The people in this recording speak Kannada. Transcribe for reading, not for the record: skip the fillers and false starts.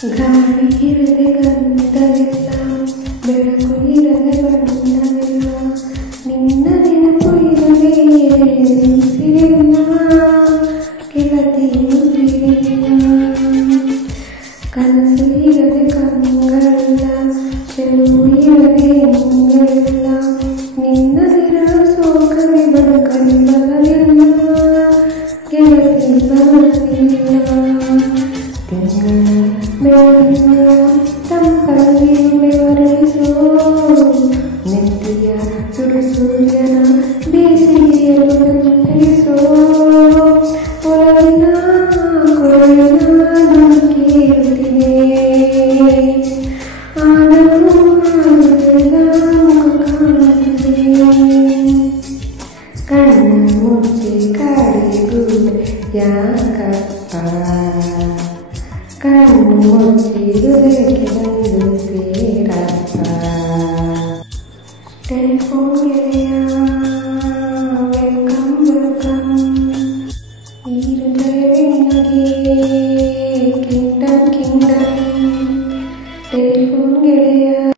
ಗಾಳಿ ಇರದೆ ಗಂಧವಿಲ್ಲ, ಬೆಳಕು ಇರದೆ ಬಣ್ಣವಿಲ್ಲ, ನಿನ್ನ ನೆನಪು ಇರದೆ ಉಸಿರಿಲ್ಲ, ಗೆಳತಿ ಉಸಿರಿಲ್ಲ. ಕನಸು ಇರದೆ ಕಂಗಳಿಲ್ಲ, ಚೆಲುವು ಇರದೆ ಇಂಗಳಿಲ್ಲ, ನಿನ್ನದಿರಲು ಸೋಕದೆ ಬದುಕಲಿ ಬರಲಿಲ್ಲ, ಗೆಳತಿ ಬರಲಿಲ್ಲ. ಬೆಳಗಿನ ತಂಪಲ್ಲಿ ಬೆವರಿಸೋ, ನೆತ್ತಿಯ ಸುಡು ಸೂರ್ಯನ ಬೇಸಿಗೆಯಲು ಬೆಂಬಲಿಸೋ, ಒಳಗಿನ ಕೊರಳಿನ ಕೇಳುತ್ತಿದೆ, ಆದರೂ ಕಾಣುತ್ತಿದೆ. ಕಣ್ಣು ಮುಚ್ಚಿ ಕಾಡಿಗೂ ಯಾಕಪ್ಪ, ಕಣ್ಣು ಮುಚ್ಚಿರುವುದಕ್ಕೆ ಬಂದು ಸೇರಪ್ಪ. ಟೆಲಿಫೋನ್